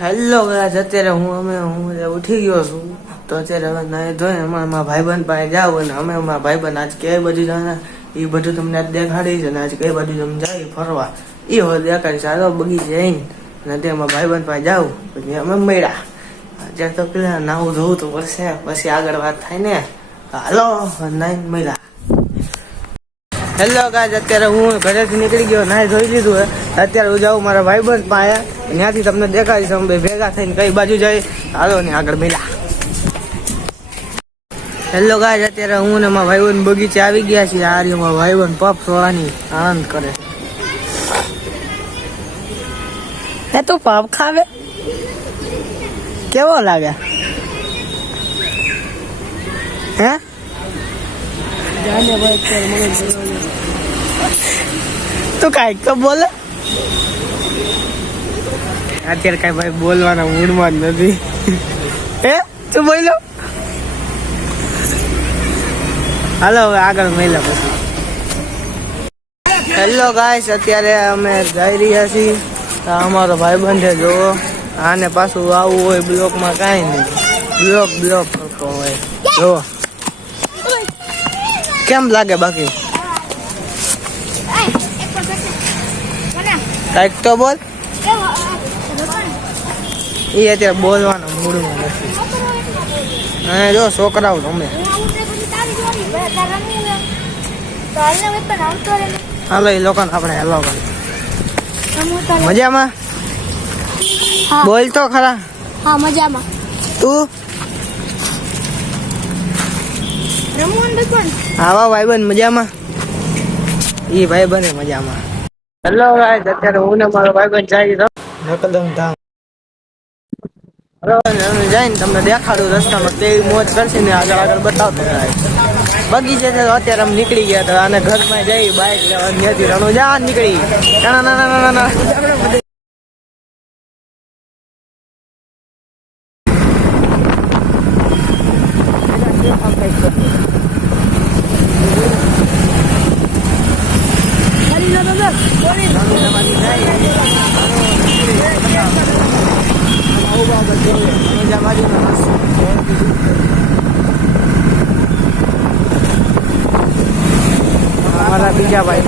Hello guys, અત્યારે હું ઉઠી ગયો છું. તો અત્યારે હવે નાઈ ધોઈને હમણાં મારા ભાઈબંધ પાસે જાવ અને અમે મારા ભાઈબંધ આજ કઈ બાજુ જવાના એ બધું તમને આજ દેખાડીશ. અને આજ કઈ બાજુ તમે જાય ફરવા એ હવે દેખાડીશ. ચાલો બગીચે જઈને અને અત્યારે મારા ભાઈબંધ પાસે જાવ પછી અમે મળ્યા. અત્યારે તો પેલા નાવું ધોવું તો પડશે પછી આગળ વાત થાય ને. હાલો નાઈને મળ્યા. હેલો ગાઈસ, અત્યારે હું ઘરેથી નીકળી ગયો, નાઈ ધોઈ લીધું હે. અત્યારે હું જાઉં મારા ભાઈબંધ પાસે, ત્યાંથી તમને દેખાડીશ અમે ભેગા થઈને કઈ બાજુ જાય. હાલો ને આગળ મળ્યા. હેલો ગાઈસ, અત્યારે હું ને મારા ભાઈબંધ બગીચે આવી ગયા છીએ. આ રહ્યો મારા ભાઈબંધ પપ સોળાની આનંદ કરે. હે તું પપ ખાવે? કેવો લાગે? હે તું કાંઈક તો બોલે. અત્યારે કઈ ભાઈ બોલવાના મૂડમાં જ નથી. હે તું બોલો. હાલો હવે આગળ મળ્યા પછી. હેલો ગાઈસ, અત્યારે અમે જઈ રહ્યા છીએ. અમારો ભાઈબંધ છે, જોવો. આને પાછું આવવું હોય બ્લોકમાં કાંઈ નહીં, બ્લોક કરતો હોય. જોવો કેમ લાગે બાકી? કાંઈક તો બોલ. એ અત્યારે બોલવાનો મૂડમાં નથી. અને જો છોકરાઓ તમે હાલો એ લોકોને આપણે હેલો કરી. મજામાં? બોલ તો ખરા. હા મજામાં. તું આવા ભાઈબંધ મજામાં? એ ભાઈબંધ મજામાં. હેલો ગાઈસ, અત્યારે હું ને મારો ભાઈબંધ જાય નકદમ ધામ. જઈને તમને દેખાડું રસ્તામાં કેવી મોજ કરશે ને આગળ બતાવતો બગીચે. અત્યારે અમે નીકળી ગયા હતા અને ઘરમાં જઈ બાઇક લેવા ત્યાંથી રણુજા નીકળી. અમારા બીજા ભાઈ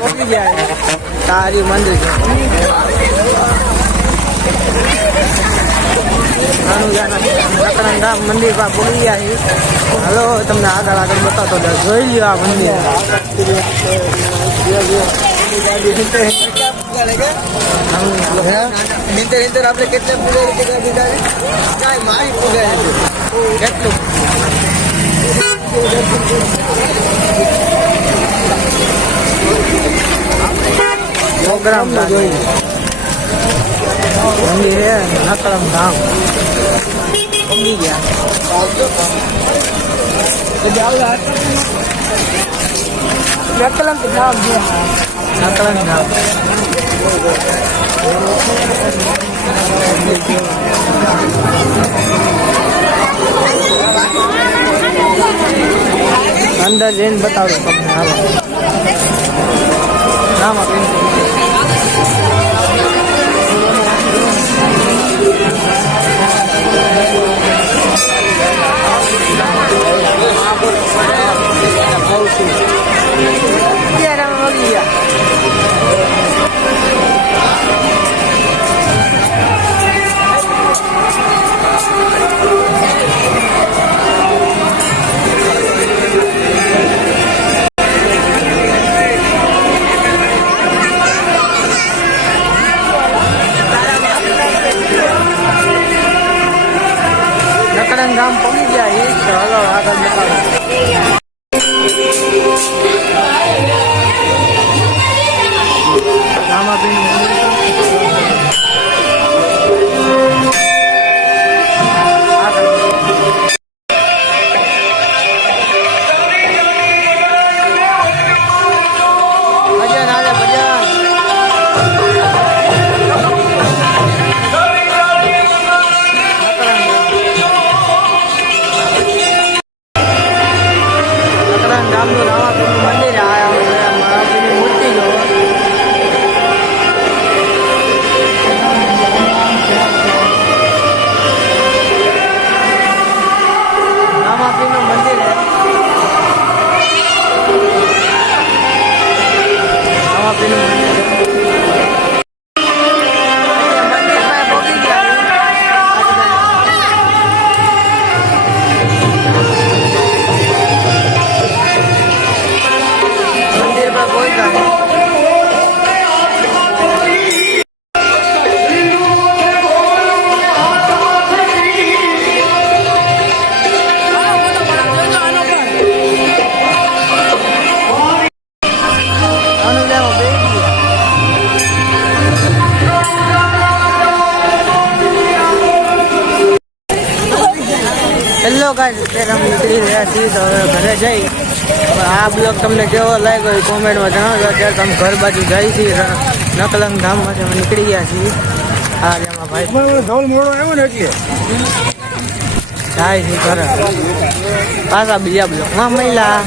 પહોંચી ગયા. તારી મંદિર ધામ મંદિર પર પહોંચી ગયા. હાલો તમને આગળ બતાવતો જોઈ લ્યો આ મંદિર. આપણે કેટલે કેટલું પ્રોગ્રામ જોઈ મંદિર હે નકળમ ધામ પહોંચી ગયા. નકળમ ધામ નકળમ ધામ અંદર જઈને બતાવું તમને. હાલો નામ આપીને ગામ પહોંચી ગયા. ચાલો આગળ બતાવો. રામાપીરનું ભજન આવે ભજન ગામનું રામાપીરનું મંદિર આવ્યા રામાપીરની મૂર્તિ જો રામાપીરનું મંદિર રામાપીરનું મંદિર મંદિરમાં પહોંચી મંદિર પર પહોંચ્યા હેલો ગાઈસ અત્યારે અમે નીકળી રહ્યા છીએ તો હવે ઘરે જઈ આ બ્લોગ તમને કેવો લાગ્યો એ કોમેન્ટમાં જણાવજો. અત્યારે તમે ઘર બાજુ જઈ છીએ નકલંગ ધામમાંથી અમે નીકળી ગયા છીએ. આ જેમાં ભાઈ જાય છે ઘરે પાછા બીજા બ્લોગમાં મળ્યા.